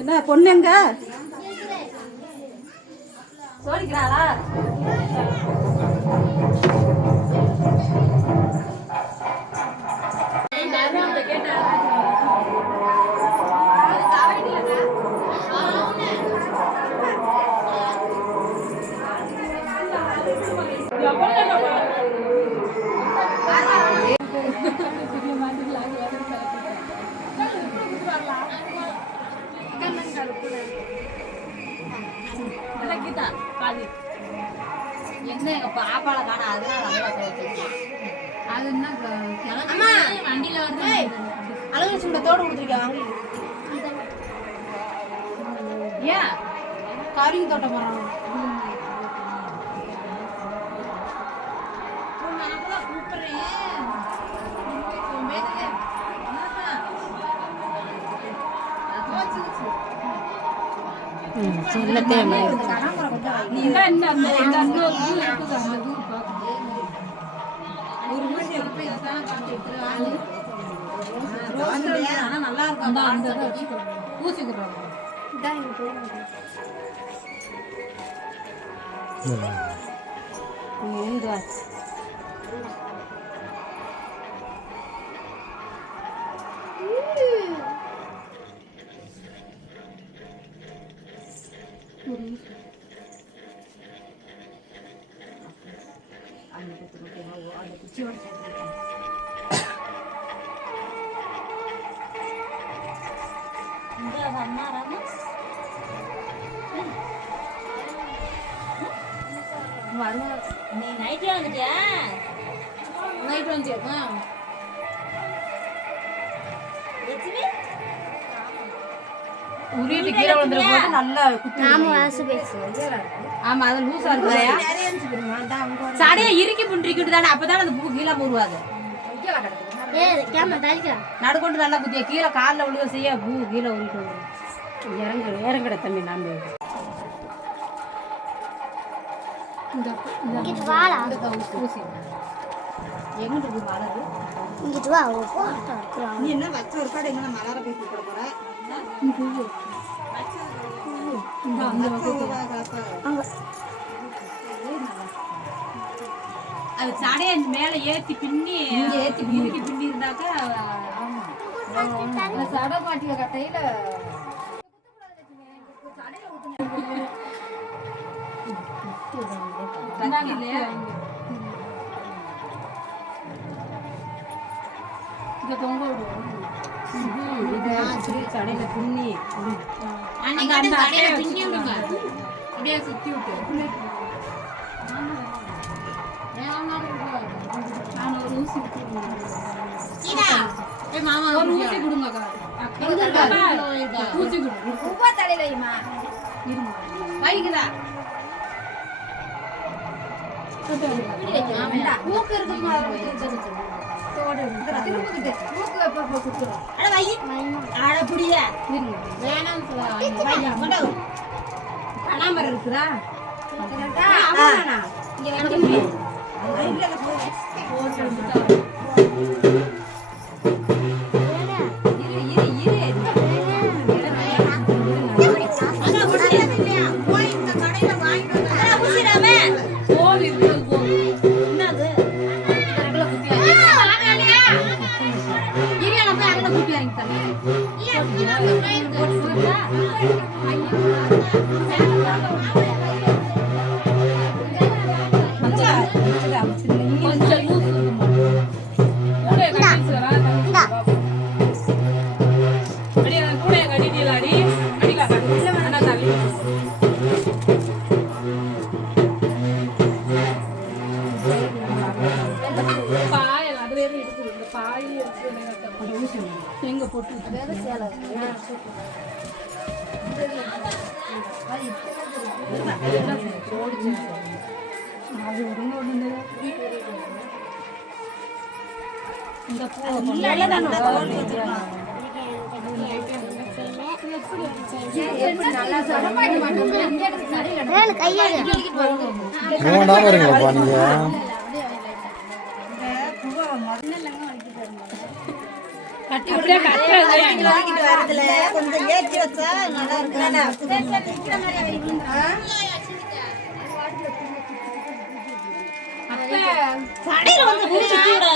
என்ன பொண்ணுங்க சோடிக்கிறாளா? என்ன எங்க பாப்பால காண அதனால அது என்ன வண்டியில வந்து அழகு சுண்டத்தோடு கொடுத்துருக்கேன் வாங்கி ஏன் காரிங்க தோட்டம் போறாங்க நல்லா இருக்கும் ஊசி நீ நைட்டே வந்துட்டியா? நைட் வந்துட்டியா? உருவிட்டு கீழே வந்துற போது நல்லா ஆமா அது லூசா இருக்குயா சடையை இறுக்கி புண்டிக்கிட்டு தானே அப்பதானே அந்த பூ கீழே போடுவாது நடுக்கொண்டு நல்லா குத்தியா கீழே காலில் விழுக செய்ய பூ கீழே உருவிட்டு வந்துடும் இறங்கட தம்பி நான் ஊசி எங்கிட்டு இருக்கு மலரு நீ என்ன வச்ச ஒரு கடை எங்க மலர போய் கூப்பிட போற அது சடைய மேல ஏத்தி பின்னி பின்னி இருந்தாக்கா சடை மாட்டிய கட்டையில இல்லையா இங்க தொங்க விடுவோம் சடையில பின்னி பின்னி விடுங்க அப்படியே சுத்தி விட்டு ஒரு ஊசி மாமா ஒரு ஊசி கொடுங்க ஊசி கொடுங்க தலையில வைக்குதா மூக்கு இருக்கு பனாமரம் இருக்குதா எங்க போட்டு அப்படியே வாங்கிட்டு வரதுல கொஞ்சம் ஏற்றி வச்சா நல்லா இருக்கும். கடையில வந்து குடிச்சுட்டு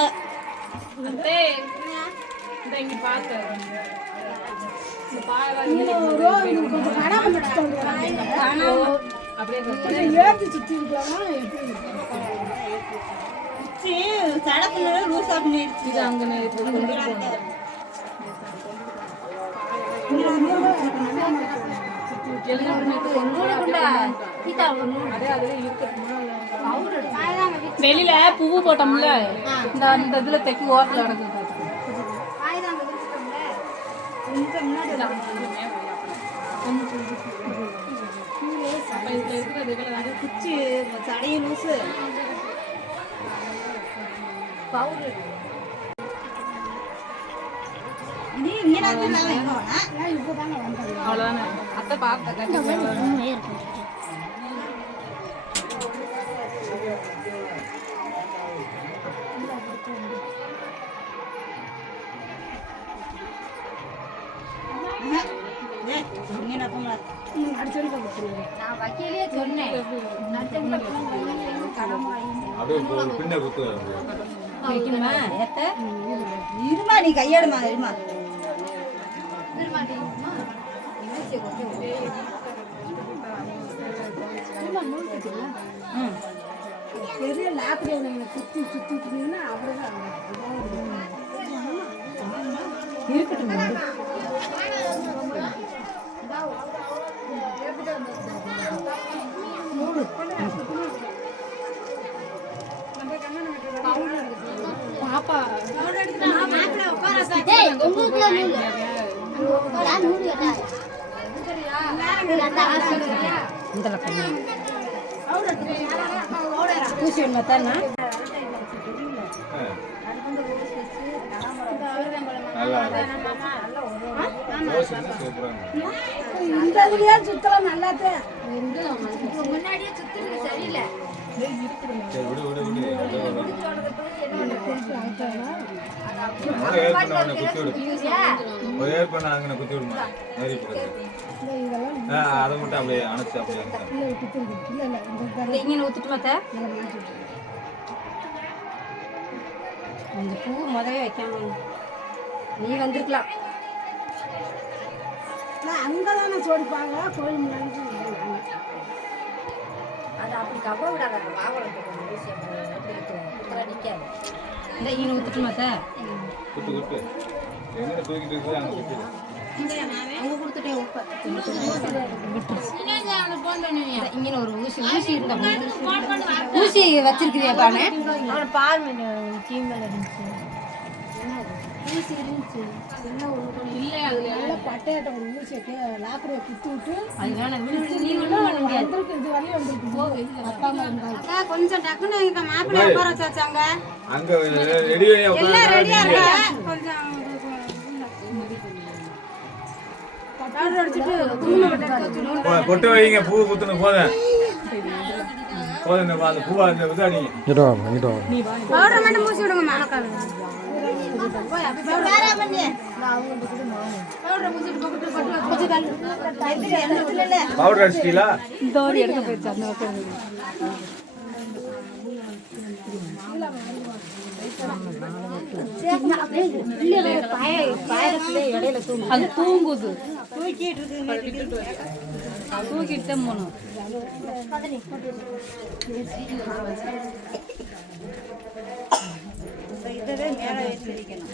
சடக்குள்ள லூஸ் பண்ணிடுச்சு. இது அங்க வெளியில பூவு போட்டோம்ல இந்த அந்த இதுல தைக்கி ஓரத்துல நடக்குது. குச்சி சடையும் லூசு பவுடர் அவ்வளவுதானே அத்தை பார்த்த நான் வக்கீலே சொன்னேன். இருமா நீ கையெடுமா இருமா பெரிய லாப்ல சுத்தி சுத்தினா அப்படிதான் இருக்கட்டும். பாப்பா பூசி ஒன்றுத்தானா இந்த இதுலயே சுத்தலாம் நல்லாத்தே முன்னாடியே சுத்துறது சரியில்லை. அதை மட்டும் அப்படியே அணைச்சு அப்படியே இங்கே ஊத்துட்டு அந்த பூ முதவே வைக்காம நீ வந்திருக்கலாம். அங்கதானே சோடிப்பாங்க கோயில் முன்னாடி. அது அப்படி கவலை விடாத வாவளத்துக்கு நிற்காது. இந்த இங்கே ஊத்துட்டு மாத்த குட்டு குட்டு எங்கே தூக்கிட்டு இருக்குது அங்கே குட்டு அங்கே கொடுத்துட்டேன் உப்பை இங்கே ஒரு ஊசி ஊசி இருந்தா ஊசி வச்சிருக்கிறியா பானே அவனை பால் டீமில் இருந்துச்சு. ஊசி இருந்துச்சு என்ன இல்லை அதுல நல்ல பட்டையாட்ட ஒரு ஊசியை லாக்கரை குத்தி விட்டு அது வேணாம் வந்திருக்கு. இது வரையும் வந்திருக்கு. அப்பா அம்மா இருந்தாங்க கொஞ்சம் டக்குன்னு இந்த மாப்பிள்ளை உட்கார வச்சாங்க. அங்கே ரெடியாக எல்லாம் ரெடியா இருக்க கொஞ்சம் பொட்டு வைங்க பூ குத்துணும் போதும் போதும் அந்த பூவா இந்த இது அடிங்க பவுடர் மட்டும் பூசி விடுங்கம்மா. பவுடர் அடிச்சிட்டீங்களா? தோரி எடுக்க போயிடுச்சு அந்த அது தூங்குது தூக்கிட்டு போகணும். இதவே மேலே வச்சிருக்கணும்.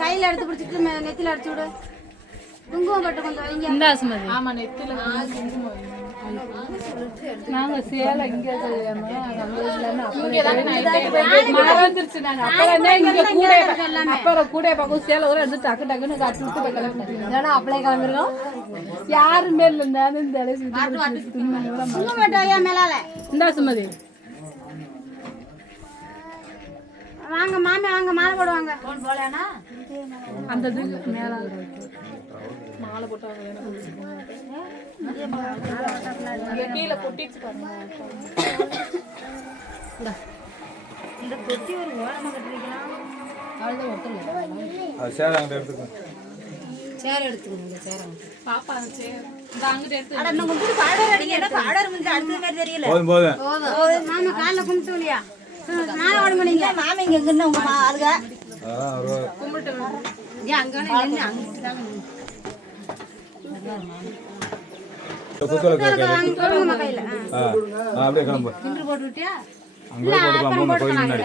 கையில எடுத்து பிடிச்சிட்டு நெத்தில அடிச்சு விடு. குங்குமம் பட்டு கொஞ்சம் வைங்க. இந்த ஆஸ்மதி ஆமா நெத்தில நாங்க சேலை இங்க மறந்துருச்சு. நாங்க அப்புறம் கூட பக்கம் சேலை கூட எடுத்து டக்கு டக்குன்னு காட்டி விட்டு கிளம்பினா அப்படியே கிளம்பிருக்கோம். யாருமே இல்லை நானும் இந்த குங்குமம் பட்டு வையா மேலால. இந்த ஆஸ்மதி வாங்க மாமி வாங்க மாலை போடுவாங்க. அந்த இது மேல மாலை போட்டாங்க கீழே கொட்டிடுச்சு பாருங்க. இந்த தொட்டி ஒரு ஓரமா கட்டிருக்கலாம். அவ்வளோதான் ஒட்டல. அது சேர் அங்கிட்ட எடுத்துக்கோ. சேர் எடுத்துக்கோங்க சேரம். பாப்பா சேர் இந்த அங்கிட்ட எடுத்து அட இன்னும் கும்பிட்டு பாடர் அடிங்க. என்ன பாடர் முடிஞ்சு அடுத்த மாதிரி தெரியல. போதும் போதும். மாமா காலைல கும்பிட்டு இல்லையா? மாலை ஓடுங்க. மாமா இங்க இருக்குன்னு உங்க ஆளுங்க. அதான் ஒரு கும்பிட்டு ஏன் அங்கே அங்கிட்டு தாங்க குத்தல கேட்க. சொல்லுங்க கையில. அப்படியே கிளம்பு. இன்று போட்டு விட்டியா? அங்கே போட்டுக்கலாம் போங்க கோயில் முன்னாடி.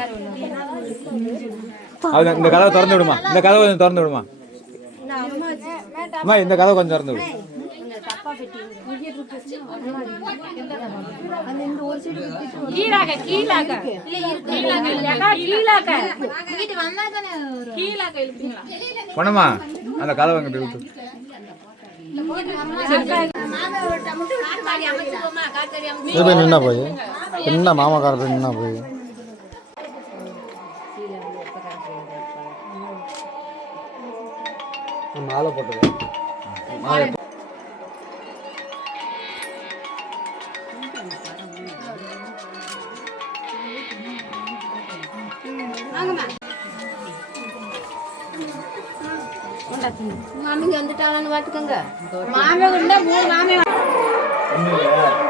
அது இந்த கதவை திறந்து விடுமா? இந்த கதவை கொஞ்சம் திறந்து விடுமா? அம்மா இந்த கதவை கொஞ்சம் திறந்து விடு. கீழாக கீழாக கீழாக இல்லையா கீழாக வீட்டு வந்தா தானே கீழாக இழுப்பீங்களா? பண்ணமா அந்த கதவை அங்கிட்டு விட்டு. போய் நின்னா போய் என்ன மாமாக்காரர் நின்னா போய் மாலை போட்டது மாமிங்க வந்துட்டாங்கன்னு பார்த்துக்கோங்க. மாமே கூட 3 மாமே ஒன்றும் இல்லை